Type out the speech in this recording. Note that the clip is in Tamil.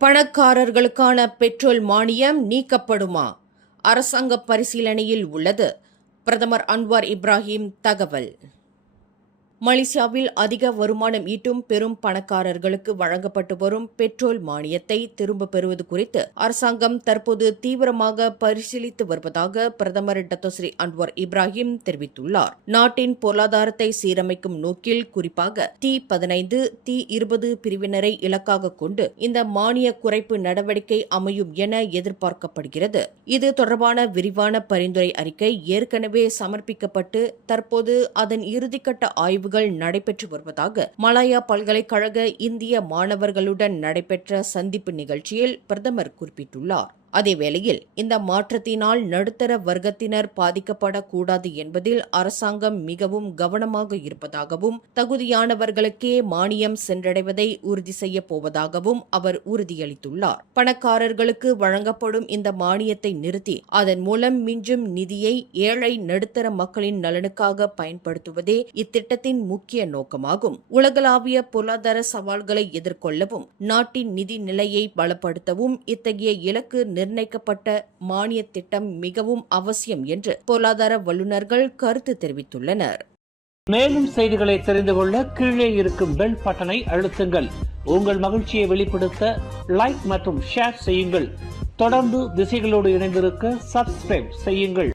பணக்காரர்களுக்கான பெட்ரோல் மானியம் நீக்கப்படுமா? அரசாங்க பரிசீலனையில் உள்ளது. பிரதமர் அன்வார் இப்ராஹிம் தகவல். மலேசியாவில் அதிக வருமானம் ஈட்டும் பெரும் பணக்காரர்களுக்கு வழங்கப்பட்டு வரும் பெட்ரோல் மானியத்தை திரும்பப் பெறுவது குறித்து அரசாங்கம் தற்போது தீவிரமாக பரிசீலித்து வருவதாக பிரதமர் டத்தோஸ்ரீ அன்வார் இப்ராஹிம் தெரிவித்துள்ளார். நாட்டின் பொருளாதாரத்தை சீரமைக்கும் நோக்கில் குறிப்பாக T15, T20 பிரிவினரை இலக்காக கொண்டு இந்த மானிய குறைப்பு நடவடிக்கை அமையும் என எதிர்பார்க்கப்படுகிறது. இது தொடர்பான விரிவான பரிந்துரை அறிக்கை ஏற்கனவே சமர்ப்பிக்கப்பட்டு தற்போது அதன் இறுதிக்கட்ட ஆய்வு நடைபெற்று வருவதாக மலாயா பல்கலைக்கழக இந்திய மாணவர்களுடன் நடைபெற்ற சந்திப்பு நிகழ்ச்சியில் பிரதமர் குறிப்பிட்டுள்ளார். அதேவேளையில் இந்த மாற்றத்தினால் நடுத்தர வர்க்கத்தினர் பாதிக்கப்படக்கூடாது என்பதில் அரசாங்கம் மிகவும் கவனமாக இருப்பதாகவும் தகுதியானவர்களுக்கே மானியம் சென்றடைவதை உறுதி செய்யப் போவதாகவும் அவர் உறுதியளித்துள்ளார். பணக்காரர்களுக்கு வழங்கப்படும் இந்த மானியத்தை நிறுத்தி அதன் மூலம் மிஞ்சும் நிதியை ஏழை நடுத்தர மக்களின் நலனுக்காக பயன்படுத்துவதே இத்திட்டத்தின் முக்கிய நோக்கமாகும். உலகளாவிய பொருளாதார சவால்களை எதிர்கொள்ளவும் நாட்டின் நிதி நிலையை பலப்படுத்தவும் இத்தகைய இலக்கு நிர்ணயிக்கப்பட்ட மானிய திட்டம் மிகவும் அவசியம் என்று பொருளாதார வல்லுநர்கள் கருத்து தெரிவித்துள்ளனர். மேலும் செய்திகளை தெரிந்து கொள்ள கீழே இருக்கும் பெல் பட்டனை அழுத்துங்கள். உங்கள் மகிழ்ச்சியை வெளிப்படுத்த லைக் மற்றும் ஷேர் செய்யுங்கள். தொடர்ந்து திசைகளோடு இணைந்திருக்க சப்ஸ்கிரைப் செய்யுங்கள்.